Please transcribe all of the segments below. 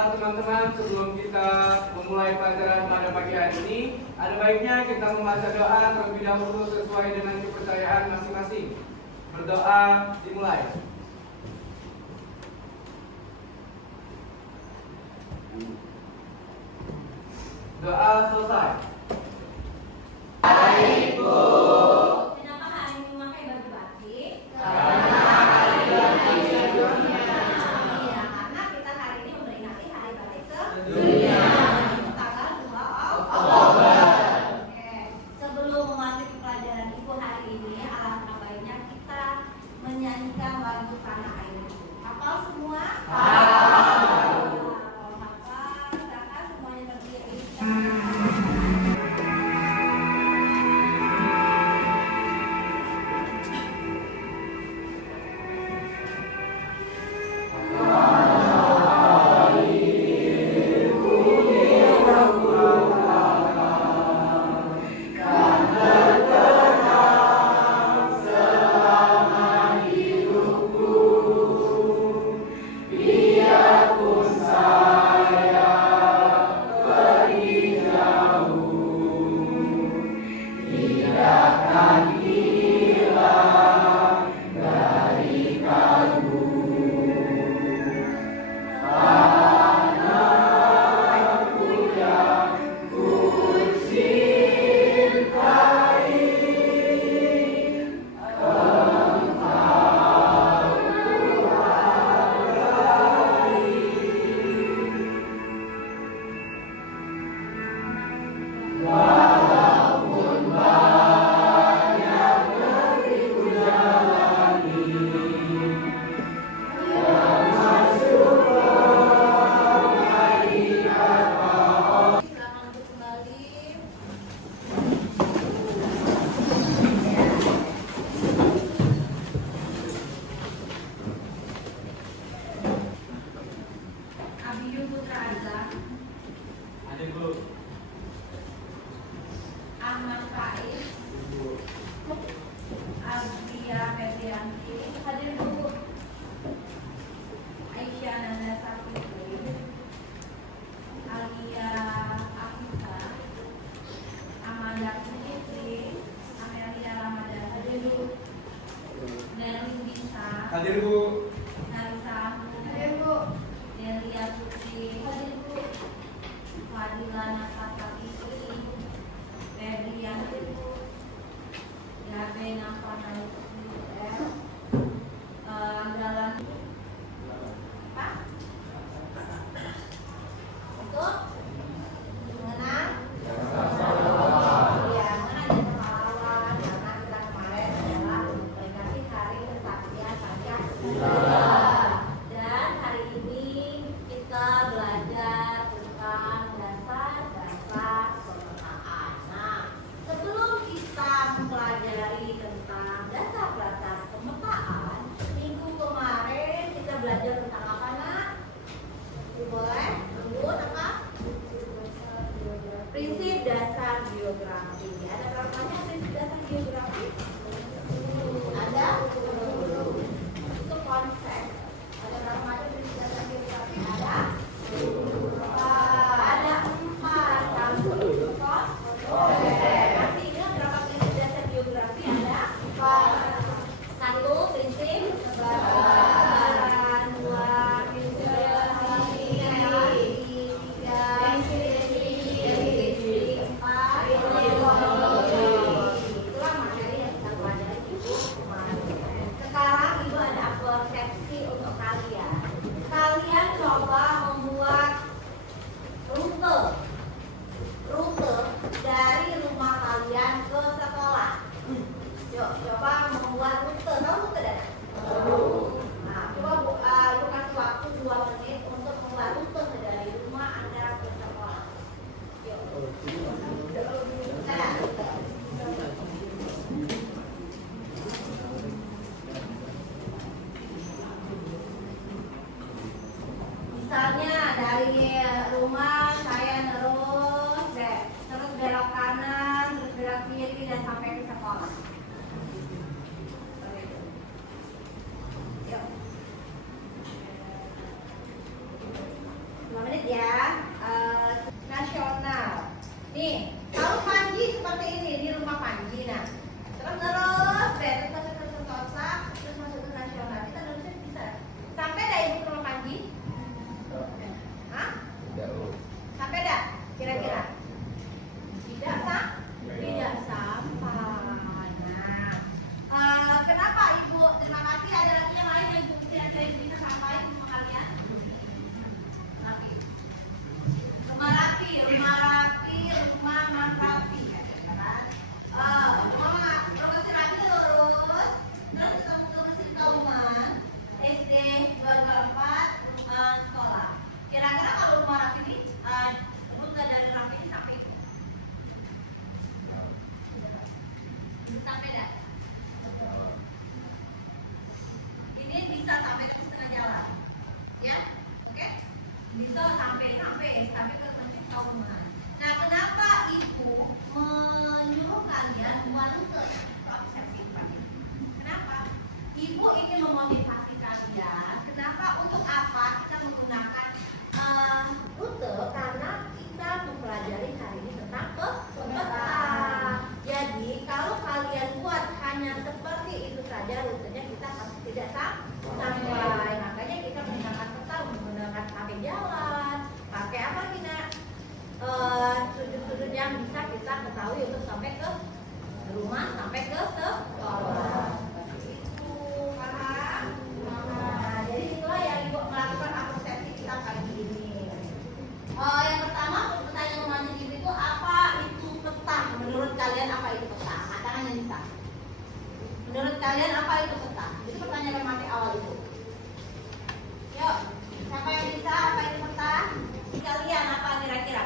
Baiklah teman-teman, sebelum kita memulai pelajaran pada pagi hari ini, ada baiknya kita membaca doa terlebih dahulu sesuai dengan kepercayaan masing-masing. Berdoa dimulai. Doa selesai. Baik, Bu. Kenapa hari ini memakai baju batik? Karena hari batik sedunia. Iya, karena kita hari ini memperingati hari batik Sedunia. tanggal 2 Oktober. Oke. Sebelum memasuki pelajaran Ibu hari ini, alangkah baiknya kita menyanyikan lagu Tanah Air. Hafal semua? Hafal. Kalau hafal, silakan semuanya berdiri. Silakan untuk kembali. Abiyu Putra Azhar, Hadir Bu. Ahmad Faiz, Azria Febrianti, hadir Bu. Aisyah Nanda Sapitri, Alia Afisa, Amanda Fitri, Amelia Ramadan, hadir Bu. Nelly Bisa, Hadir Bu. Narisa Ahmad, hadir Bu. Delia Putri, hadir Bu. Fadila Nafasa Fitri, Febrian, hadir Bu. Gabe Nafana Anggalan Pak untuk mengenang ya, mengenang pahlawan karena kita kemarin adalah memperingati hari kesaktian Pancasila dan hari ini kita belajar tentang dasar-dasar kemerdekaan. Nah, sebelum kita mempelajari tentang dasar-dasar kemerdekaan, minggu kemarin kita belajar tentang apa, Nak? Boleh? Sebut apa? Prinsip dasar geografi. Ada berapa banyak prinsip dasar geografi? Ada 10. Itu konsep. Ada berapa macam prinsip dasar geografi? Ada 4. Kamu itu konsep. Masih ingat berapa prinsip dasar geografi? Ada 4. 1 prinsip sebaran, 2 prinsip relasi, 3 prinsip 4 prinsip ekologi. Itulah materi yang kita pelajari Ibu kemarin. Sekarang Ibu ada persepsi untuk kalian. Kalian coba membuat rute dari rumah kalian ke sekolah. Yuk, coba membuat rute. Tahu rute dan? Nah, coba Ibu kasih waktu 2 menit untuk membuat rute dari rumah Anda ke sekolah. Yuk. Nah, misalnya dari rumah saya terus belok kanan, terus belok kiri dan sampai ke sekolah. Yuk. 5 menit jalan. Ya, oke? Bisa sampai ke prinsip bangunan. Nah, kenapa ibu menyuruh kalian membuat rute? Kenapa? Ibu ingin memotivasi kalian. Kenapa? Untuk apa kita menggunakan rute? Karena kita mempelajari hari ini tentang peta. Jadi kalau kalian buat hanya seperti itu saja rutenya, kita pasti tidak sampai. Makanya kita menggunakan peta, menggunakan pakai jalan, pakai apa kita sudut-sudut yang bisa kita ketahui untuk sampai ke rumah, sampai ke sekolah. Itu paham? Nah, jadi itulah yang ibu melakukan apresiasi kita kali ini. Yang pertama, pertanyaan remaja ibu itu apa itu peta? Menurut kalian apa itu peta? Tangan yang bisa. Menurut kalian apa itu peta? Itu pertanyaan remaja awal itu. Yuk, siapa yang bisa? Apa itu peta? Kalian apa kira-kira?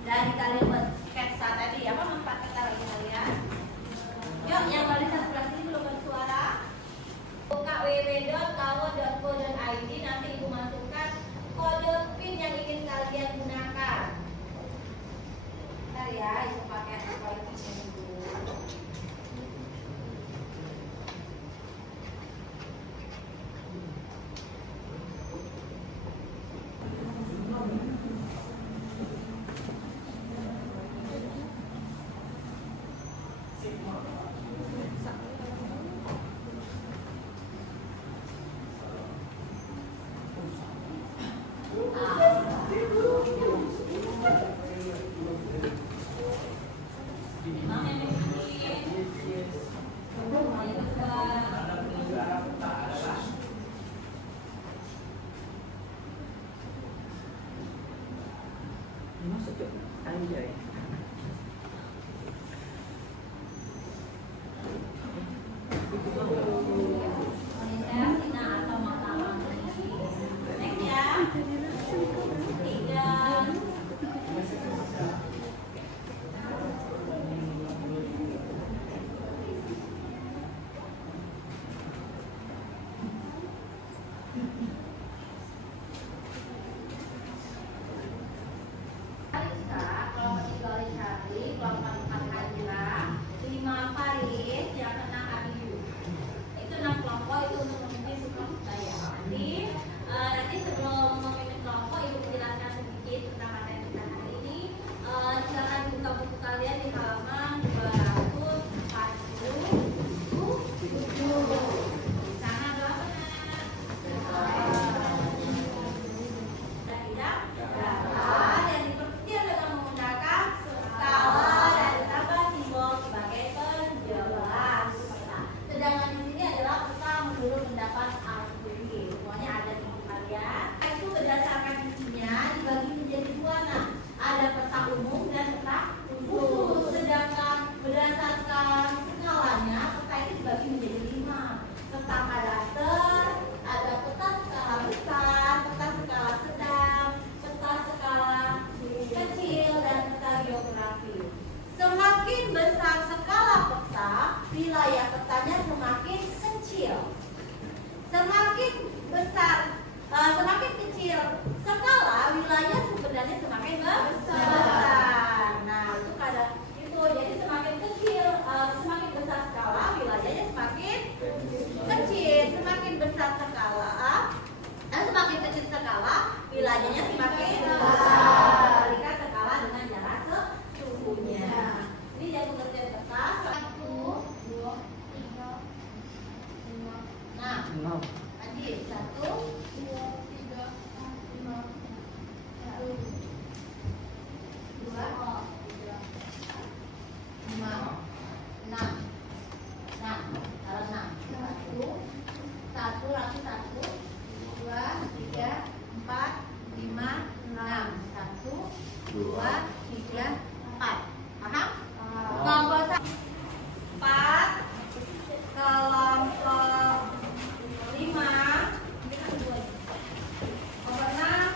Dari kalian buat sketsa tadi, apa manfaat peta bagi kalian? Yuk, yang paling satu kelas ini belum bersuara. Buka www.kawo.co.id, nanti ibu masukkan kode PIN yang ingin kalian gunakan. Bentar ya, ibu pakai apa itu dulu. Semakin kecil skala, wilayah sebenarnya semakin besar. Nah, itu kadang itu jadi semakin kecil, semakin besar skala, wilayahnya semakin kecil. Semakin besar skala, dan semakin kecil skala, wilayahnya semakin besar. Berikan skala dengan jarak sesungguhnya. Ini yang pengertian peta. 1, 2, 3, 4, 5, 6. Lanjut 1, 2, 3, 4, 5, 1, 2, 3, 5, 6. Nah, kalau 6, 1, langsung 1, 2, 3, 4, 5, 6. 1, 2, 3, 4. Paham? Kelompok 4, kelompok 5, kelompok 6,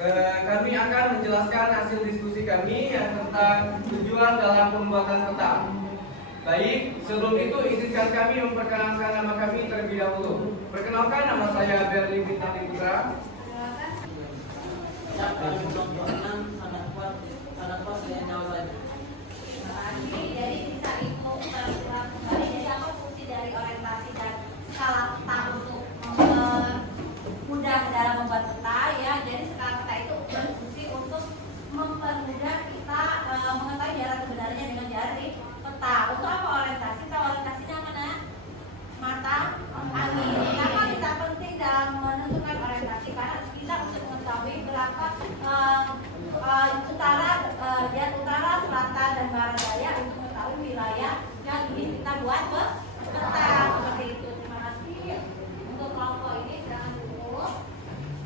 Kami akan menjelaskan hasil diskusi kami yang tentang tujuan dalam pembuatan peta. Baik, sebelum itu izinkan kami memperkenalkan nama kami terlebih dahulu. Perkenalkan, nama saya Berli Bintang Putra. Jadi bisa itu ulang kembali. Jadi apa fungsi dari orientasi dan skala peta untuk mudah dalam membuat peta ya. Jadi skala peta itu berfungsi untuk mempermudah kita mengetahui jarak sebenarnya dengan jari peta. Untuk apa orientasi? Kita orientasinya mana? Mata angin. Kenapa kita penting dalam menentukan orientasi? Karena kita untuk mengetahui berapa utara, selatan, dan barat daya untuk mengetahui wilayah yang ingin kita buat peta seperti itu. Terima kasih untuk kelompok ini. Silakan dulu.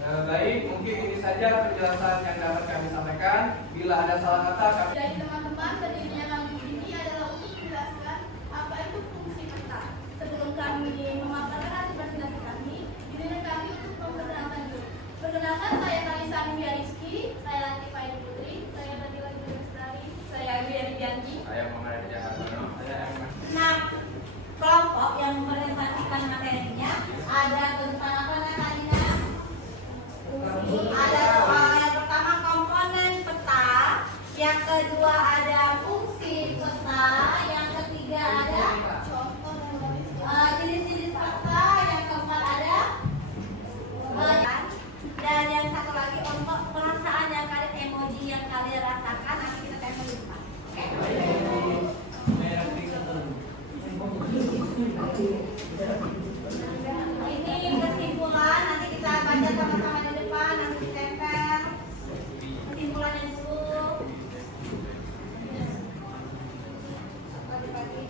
Baik, mungkin ini saja penjelasan yang dapat kami sampaikan. Bila ada salah kata, kami Jadi teman-teman, berdirinya kami ini adalah untuk menjelaskan apa itu fungsi peta. Sebelum kami memaparkan hasil presentasi kami, izinkan kami untuk memperkenalkan dulu. Perkenalkan, saya Talisa Nindya Rizky, saya Latifah Aini Putri, saya Fadila Ibu Lestari, saya Agri Janji. saya mengenai Jakarta. Nah, kelompok yang mempresentasikan materinya ada tentang apa namanya? Ada yang pertama komponen peta, yang kedua ada fungsi peta, yang ketiga ada jenis-jenis peta, yang keempat ada dan yang satu lagi untuk perasaan yang kalian emoji yang kalian rasakan nanti kita tempel di depan. Oke? Ini kesimpulan, nanti kita baca sama-sama di depan, nanti ditempel kesimpulannya dulu. Dibagi.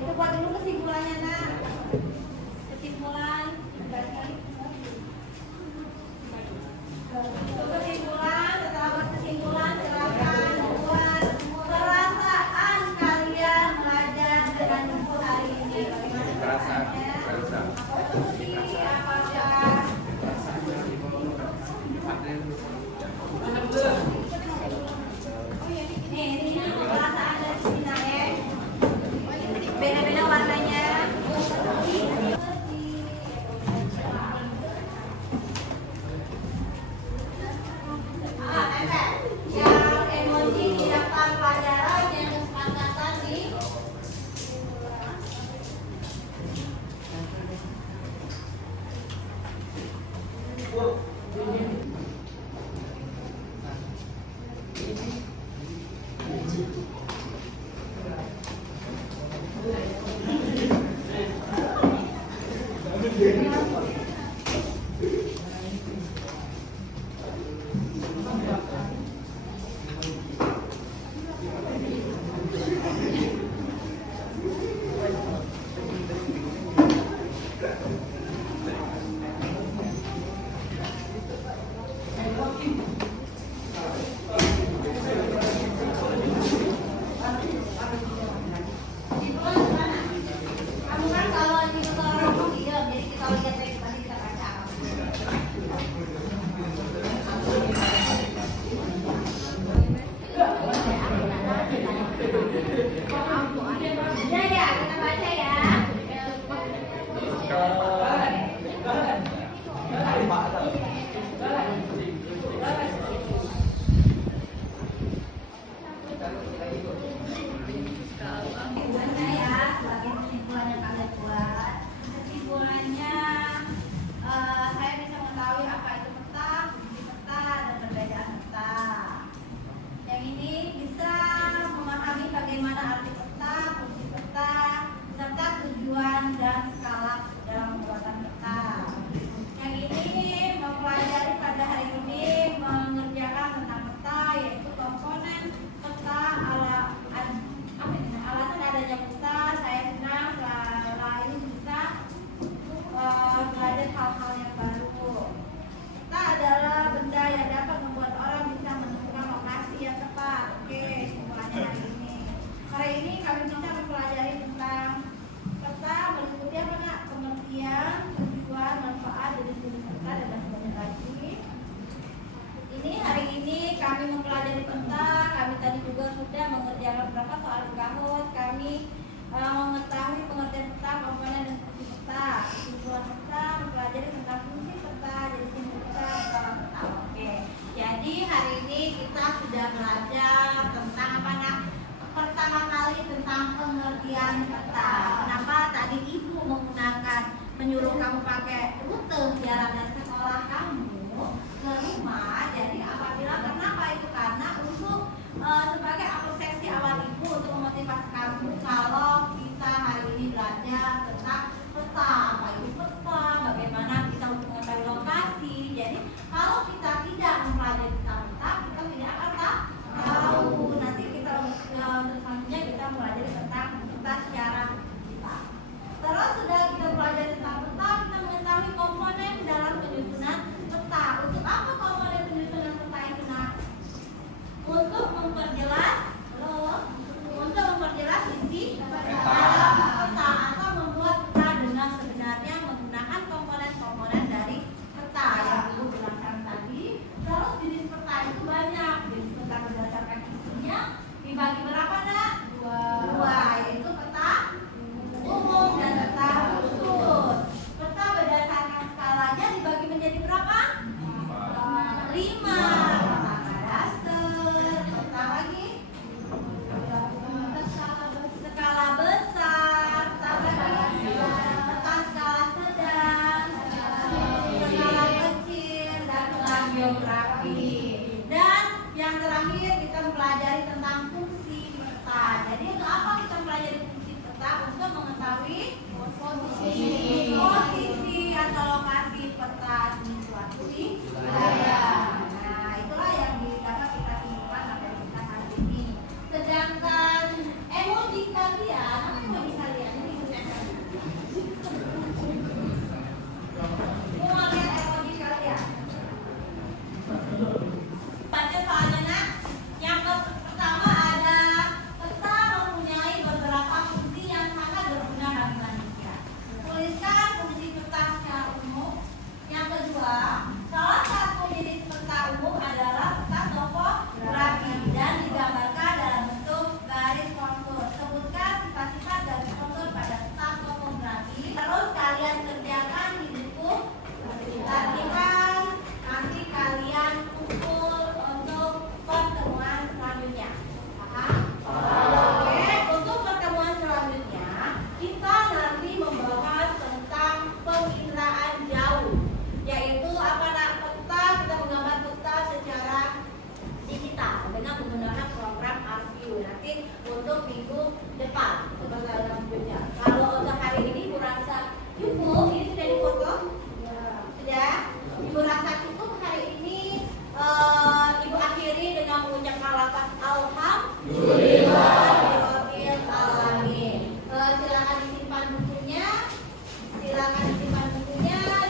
Itu buat dulu kesimpulannya, nak. Kesimpulan dibagi. Untuk kesimpulan, setelah buat kesimpulan, silakan buat perasaan kalian belajar dengan buku hari ini. Bagaimana perasaannya? Apakah ini perasaan dari sini ya? Beda-beda warnanya. Yang emoji di daftar pelajaran yang kesepakatan di mengetahui pengertian peta, komponen dan fungsi peta, tujuan peta, mempelajari tentang fungsi peta, jadi fungsi peta, skala peta. Oke. Jadi hari ini kita sudah belajar tentang apa nak? Pertama kali tentang pengertian peta. Kenapa tadi ibu menggunakan menyuruh kamu pakai rute jalan dari sekolah kamu ke rumah? Jadi apabila kenapa itu? Karena untuk sebagai apresiasi awal ibu untuk memotivasi kamu kalau kita hari ini belajar tentang peta, apa itu peta, bagaimana kita untuk mengetahui lokasi. Jadi kalau kita tidak mempelajari tentang peta, kita tidak akan tahu. Nanti kita selanjutnya kita mempelajari tentang peta secara peta. Terus sudah kita pelajari tentang peta, kita mengetahui komponen dalam penyusunan peta. Untuk apa komponen penyusunan peta itu? Nah, untuk memperjelas isi dalam peta atau membuat peta dengan sebenarnya menggunakan komponen-komponen dari peta yang ibu bilangkan tadi. Terus jenis peta itu banyak. Jenis peta berdasarkan isinya dibagi berapa nak? Dua, yaitu peta umum dan peta khusus. Peta berdasarkan skalanya dibagi menjadi berapa? 5. Peta lagi skala besar, peta skala sedang, skala kecil, dan peta geografi. Dan yang terakhir kita mempelajari tentang fungsi peta. Jadi untuk apa kita mempelajari fungsi peta? Untuk mengetahui posisi atau lokasi peta di suatu wilayah. Nah, itulah yang dapat kita simpan sampai kita hari ini. Sedangkan emoji kalian, apa emoji kalian? Ini semua lihat emoji kalian. Baca soalnya nak. Yang pertama ada peta mempunyai beberapa fungsi yang sangat berguna bagi manusia. Tuliskan fungsi peta secara umum. Yang kedua, salah satu jenis peta umum adalah peta topografi dan digambarkan dalam bentuk garis kontur. Sebutkan sifat-sifat garis kontur pada peta topografi. Terus kalian kerjakan di buku latihan. Nanti kalian kumpul untuk pertemuan selanjutnya. Paham? Oke, untuk pertemuan selanjutnya kita nanti membahas tentang penginderaan jauh, yaitu apa nak? Peta, kita menggambar peta secara digital dengan menggunakan program ArcView. Nanti untuk minggu depan sebentar selanjutnya. Kalau untuk hari ini ibu rasa cukup. Ini sudah difoto? Sudah? Ibu rasa cukup hari ini. Ibu akhiri dengan mengucapkan lafaz alhamdulillahirabbil alamin. Silakan disimpan bukunya.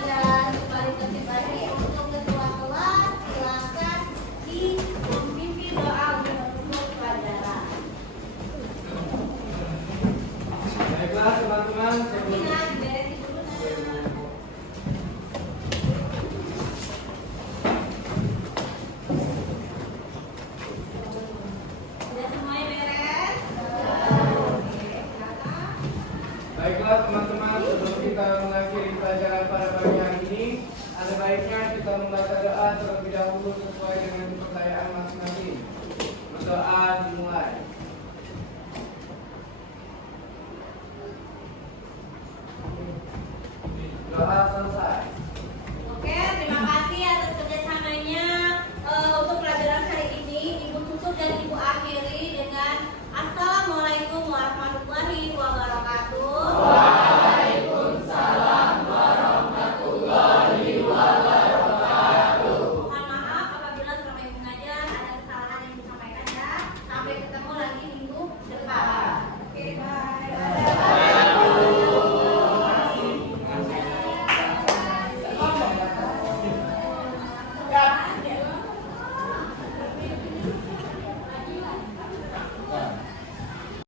Dan kembali tertib lagi untuk ketua kelas. Silakan dipimpin doa untuk pelajaran. Baiklah teman-teman, sebelum Ina diberesin dulu nak. Sudah semuanya beres? Oke, silakan. Baiklah teman-teman, sebelum kita mengakhiri pelajaran pada pagi hari ini, ada baiknya kita membaca doa terlebih dahulu sesuai dengan kepercayaan masing-masing. Berdoa dimulai. Doa selesai.